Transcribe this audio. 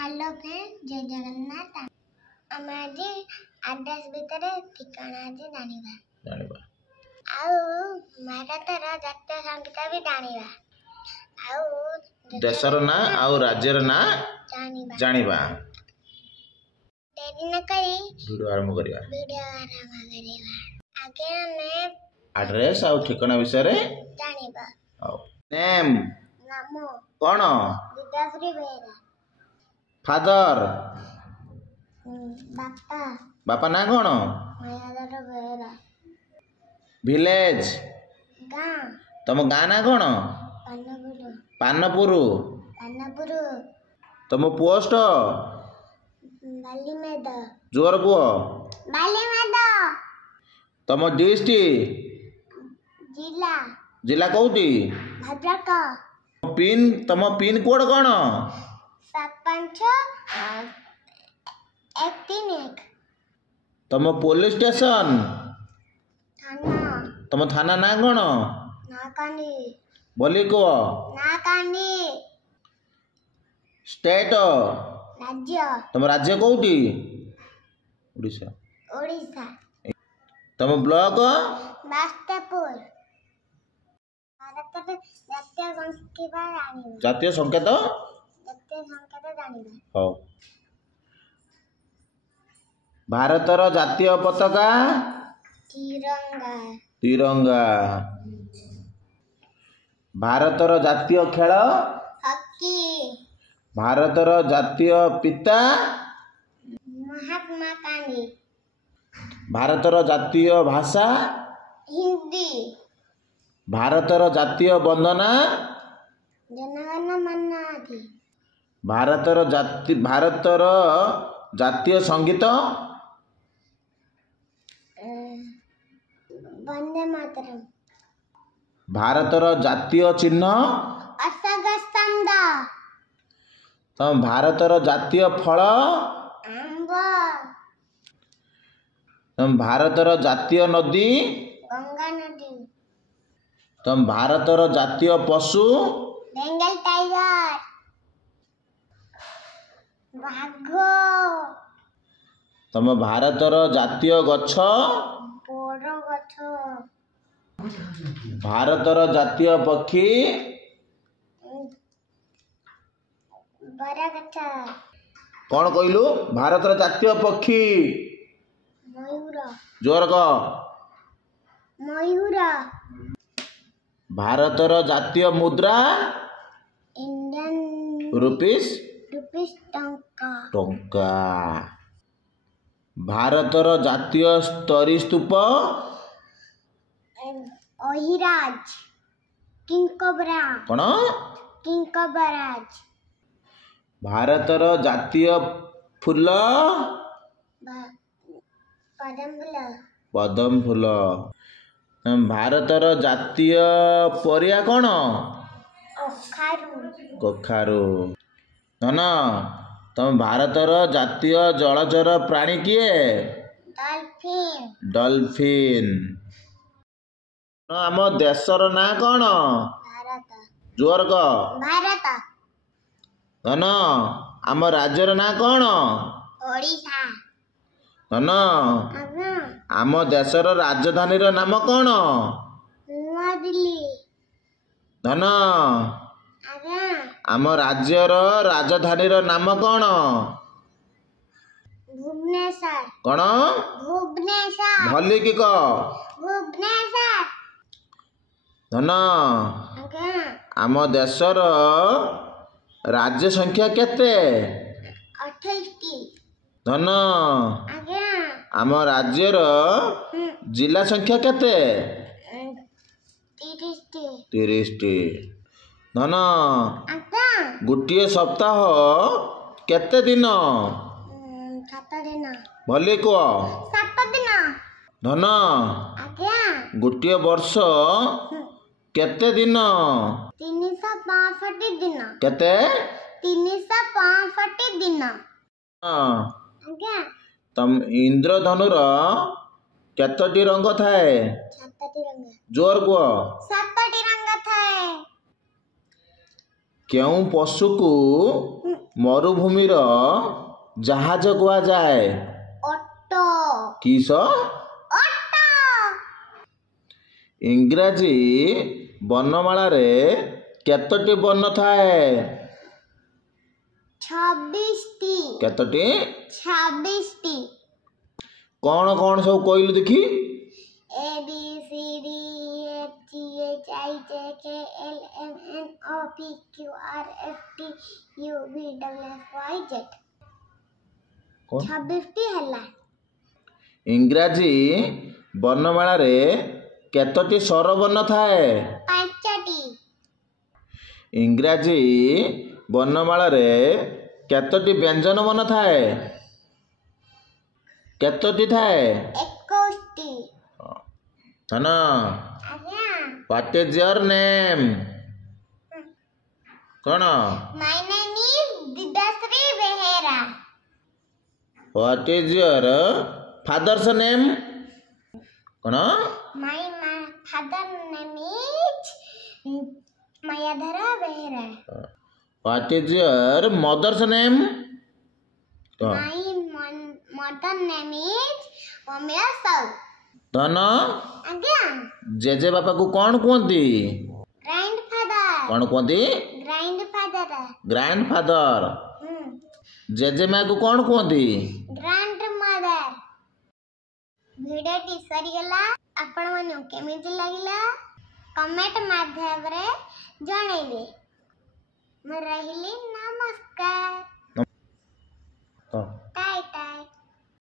Hello friend जय जगन्नाथ आम आज आड्रेस भितर ठिकाना आज जानिबा आउ भारतर जातीय संगीत भी जानिबा आउ देशर ना आउ राज्यर ना जानिबा देरी न करी वीडियो आरंभ करिया आगे हमें एड्रेस आउ ठिकाना विषय रे जानिबा आउ नेम नाम कोन विद्याश्री बेरा फादर बापा बापा ना कोन मायाधर बेरा विलेज गाँ तुम गाँ ना कोन पानपुर पानपुर तुम पोस्ट बालीमेद जोर कुह बालीमेद तुम डिस्ट्रिक्ट जिला जिला कौटी भद्रक पिन तुम पिन कोड कोन 75131 तुम पुलिस स्टेशन थाना तुम थाना ना कोन नाकानी बोली को नाकानी स्टेट राज्य तुम राज्य कौटी ओडिशा ओडिशा तुम ब्लॉक बास्तेपुर भारत जातीय संकेत जानिबा हो भारतर जातीय पताका तिरंगा तिरंगा भारतर जातीय खेल हॉकी भारतर जातीय पिता महात्मा गांधी भारतर जातीय भाषा हिंदी भारतर जातीय वंदना जनगण मन अधि भारतर जातीय संगीत वंदे मातरम भारतर जातीय चिन्ह अशोक स्तंभ तुम भारतर जातीय फल आंब तुम भारतर जातीय नदी गंगा नदी तुम भारतर जातीय पशु बेंगल टाइगर बाघ तुम भारतर जातीय गछ बड़ गछ भारतर जातीय पक्षी बड़ गछ कौन कहलु भारतर जातीय पक्षी मयूर जोर क मयूर भारतर जातीय मुद्रा इंडियन रुपीस टंका टंका भारतर जातीय स्तरी स्तूप अहिराज किंकबरा कौन किंकबराज भारतर जातीय फूल पदम फूल भारतर जातीय परिया कौन कखारू धन तुम भारतर जातीय जलचर प्राणी किए डॉल्फिन आम देशर ना कौन जोर क भारत धन आम राज्यर ना कौन ओडिशा धन आम देशर राजधानी नाम कौन नवा दिल्ली धन आम राज्यर राजधानी नाम कौन भुवनेश्वर कौन भुवनेश्वर भली की कह भुवनेश्वर धन आम देशर राज्य संख्या केते 28 धन आम राज्यर जिला संख्या केते 30 धन गोटे सप्ताह केते दिन 7 दिन भली कह 7 दिन धन गोटे वर्ष केते दिन 365 दिन केते 365 दिन तम इंद्रधनुर केतटी रंग थाए 7टी रंग जोर कुह 7टी रंग थाए କେଉଁ ପଶୁକୁ ମରୁଭୂମିର ଜାହାଜ କୁହାଯାଏ? ଅଟୋ। କିସ? ଅଟୋ। ଇଂରାଜୀ ବର୍ଣ୍ଣମାଳାରେ କେତୋଟି ବର୍ଣ୍ଣ ଥାଏ? 26ଟି। କେତୋଟି? 26ଟି। କ'ଣ କ'ଣ ସବୁ କହିଲୁ ଦେଖି? A B C D E F G H I J K L M N O P Q R S T U V W X Y Z। 26ଟି ହେଲା। ଇଂରାଜୀ ବର୍ଣ୍ଣମାଳାରେ କେତୋଟି ସ୍ୱରବର୍ଣ୍ଣ ଥାଏ? 5ଟି। ଇଂରାଜୀ ବର୍ଣ୍ଣମାଳାରେ କେତୋଟି ବ୍ୟଞ୍ଜନ ବର୍ଣ୍ଣ ଥାଏ? କେତୋଟି ଥାଏ? 21ଟି। ଧନ, ଆଜ୍ଞା। What is your name? କ'ଣ? My name is Didaശ്ରୀ Behera. What is your father's name? କ'ଣ? My father name is Mayadhar Behera. What is your mother's name? My mother name is Amiya Sahu. ଧନ, ଆଜ୍ଞା। ଜେଜେ ବାପାକୁ କ'ଣ କୁହନ୍ତି? Grandfather. କ'ଣ କୁହନ୍ତି? Grandfather. Grandfather. ଜେଜେମାକୁ କ'ଣ କୁହନ୍ତି? Grandmother. ଭିଡ଼ିଓଟି ସରିଗଲା। ଆପଣମାନଙ୍କୁ କେମିତି ଲାଗିଲା କମେଣ୍ଟ ମାଧ୍ୟମରେ ଜଣେଇବେ। ମୁଁ ରହିଲି, ନମସ୍କାର।